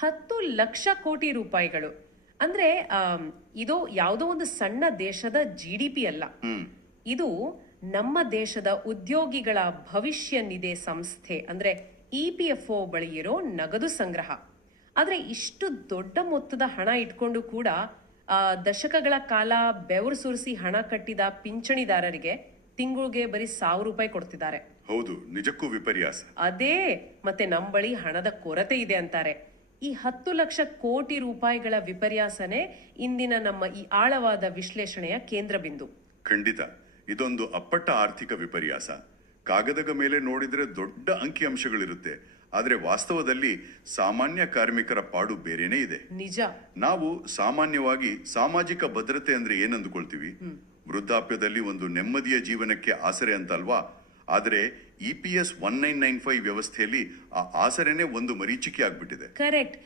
10 ಲಕ್ಷ ಕೋಟಿ ರೂಪಾಯಿಗಳು. ಅಂದ್ರೆ ಇದು ಯಾವುದೋ ಒಂದು ಸಣ್ಣ ದೇಶದ GDP ಅಲ್ಲ. ಇದು ನಮ್ಮ ದೇಶದ ಉದ್ಯೋಗಿಗಳ ಭವಿಷ್ಯ ನಿಧಿ ಸಂಸ್ಥೆ ಅಂದ್ರೆ EPFO ಬಳಿ ಇರೋ ನಗದು ಸಂಗ್ರಹ. ಆದ್ರೆ ಇಷ್ಟು ದೊಡ್ಡ ಮೊತ್ತದ ಹಣ ಇಟ್ಕೊಂಡು ಕೂಡ ದಶಕಗಳ ಕಾಲ ಬೆವರು ಸುರಿಸಿ ಹಣ ಕಟ್ಟಿದ ಪಿಂಚಣಿದಾರರಿಗೆ ತಿಂಗಳಿಗೆ ಬರೀ ₹1,000 ಕೊಡ್ತಿದ್ದಾರೆ. ಹೌದು, ನಿಜಕ್ಕೂ ವಿಪರ್ಯಾಸ. ಅದೇ ಮತ್ತೆ ನಮ್ಮ ಬಳಿ ಹಣದ ಕೊರತೆ ಇದೆ ಅಂತಾರೆ. ಈ 10 ಲಕ್ಷ ಕೋಟಿ ರೂಪಾಯಿಗಳ ವಿಪರ್ಯಾಸನೇ ಇಂದಿನ ನಮ್ಮ ಈ ಆಳವಾದ ವಿಶ್ಲೇಷಣೆಯ ಕೇಂದ್ರ ಬಿಂದು. ಖಂಡಿತ ಇದೊಂದು ಅಪ್ಪಟ್ಟ ಆರ್ಥಿಕ ವಿಪರ್ಯಾಸ. ಕಾಗದದ ಮೇಲೆ ನೋಡಿದ್ರೆ ದೊಡ್ಡ ಅಂಕಿಅಂಶಗಳಿರುತ್ತೆ, ಆದ್ರೆ ವಾಸ್ತವದಲ್ಲಿ ಸಾಮಾನ್ಯ ಕಾರ್ಮಿಕರ ಪಾಡು ಬೇರೆನೇ ಇದೆ. ನಿಜ. ನಾವು ಸಾಮಾನ್ಯವಾಗಿ ಸಾಮಾಜಿಕ ಭದ್ರತೆ ಅಂದ್ರೆ ಏನಂದುಕೊಳ್ತೀವಿ? ವೃದ್ಧಾಪ್ಯದಲ್ಲಿ ಒಂದು ನೆಮ್ಮದಿಯ ಜೀವನಕ್ಕೆ ಆಸರೆ ಅಂತ ಅಲ್ವಾ? ಆದರೆ EPS 1995 ವ್ಯವಸ್ಥೆಯಲ್ಲಿ ಆ ಆಸರೆನೇ ಒಂದು ಮರೀಚಿಕೆ ಆಗ್ಬಿಟ್ಟಿದೆ. ಕರೆಕ್ಟ್.